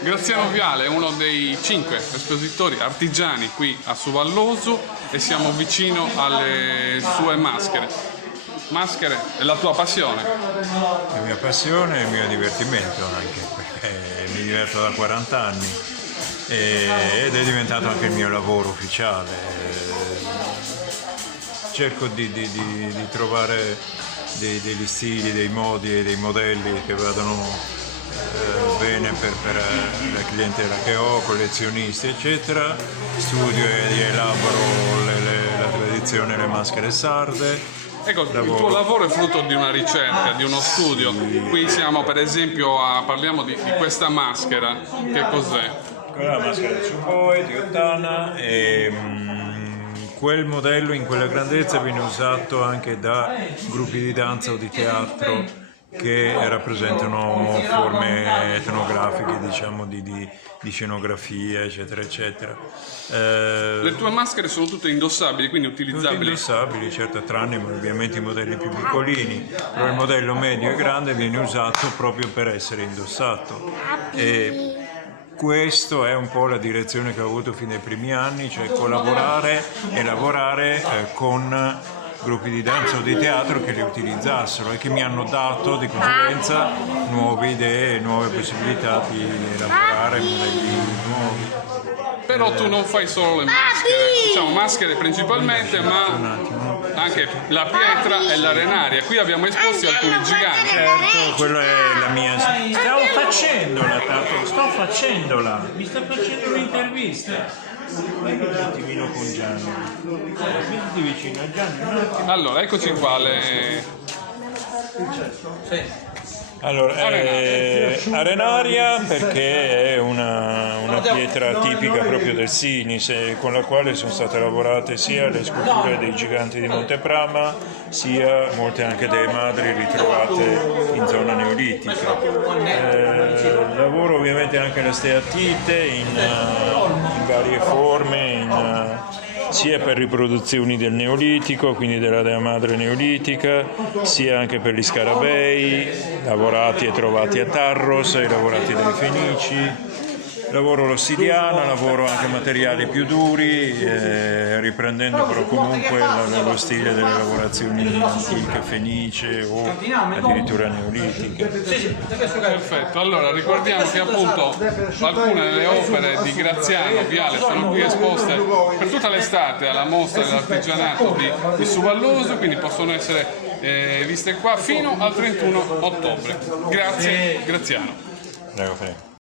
Graziano Viale è uno dei 5 espositori artigiani qui a Suvalloso e siamo vicino alle sue maschere. Maschere è la tua passione? La mia passione e il mio divertimento anche, perché mi diverto da 40 anni ed è diventato anche il mio lavoro ufficiale. Cerco di trovare degli stili, dei modi e dei modelli che vadano bene per la clientela che ho, collezionisti eccetera. Studio e elaboro la tradizione, le maschere sarde. Ecco, il tuo lavoro è frutto di una ricerca, di uno studio. Qui siamo per esempio parliamo di questa maschera. Che cos'è? Quella è la maschera di Tsuboi, di Ottana, e quel modello in quella grandezza viene usato anche da gruppi di danza o di teatro che rappresentano forme etnografiche, diciamo, di scenografia, eccetera, eccetera. Le tue maschere sono tutte indossabili, quindi utilizzabili? Tutte indossabili, certo, tranne ovviamente i modelli più piccolini, però il modello medio e grande viene usato proprio per essere indossato. E questo è un po' la direzione che ho avuto fin dai primi anni, cioè collaborare e lavorare con gruppi di danza o di teatro che li utilizzassero e che mi hanno dato di conseguenza nuove idee, nuove possibilità di elaborare modelli nuovi. Però tu non fai solo le maschere, diciamo maschere principalmente, ma anche la pietra e l'arenaria. Qui abbiamo esposti alcuni giganti. Certo, quella è la mia. Stavo facendola, Tato, sto facendola, mi sta facendo un'intervista. Vai un attimino con Gianni. Mettiti vicino a Gianni un attimo. Allora, eccoci qua. Allora, arenaria perché è una pietra tipica proprio del Sinis, con la quale sono state lavorate sia le sculture dei giganti di Monteprama, sia molte anche delle madri ritrovate in zona neolitica. Lavoro ovviamente anche la steatite in varie forme, sia per riproduzioni del Neolitico, quindi della Dea Madre neolitica, sia anche per gli scarabei, lavorati e trovati a Tarros e lavorati dai Fenici. Lavoro l'ossidiana, lavoro anche materiali più duri, riprendendo però comunque lo stile delle lavorazioni antiche, fenicie o addirittura neolitiche. Perfetto, allora ricordiamo che appunto alcune delle opere di Graziano Viale sono qui esposte per tutta l'estate alla mostra dell'artigianato di Suvalloso, quindi possono essere viste qua fino al 31 ottobre. Grazie Graziano. Prego.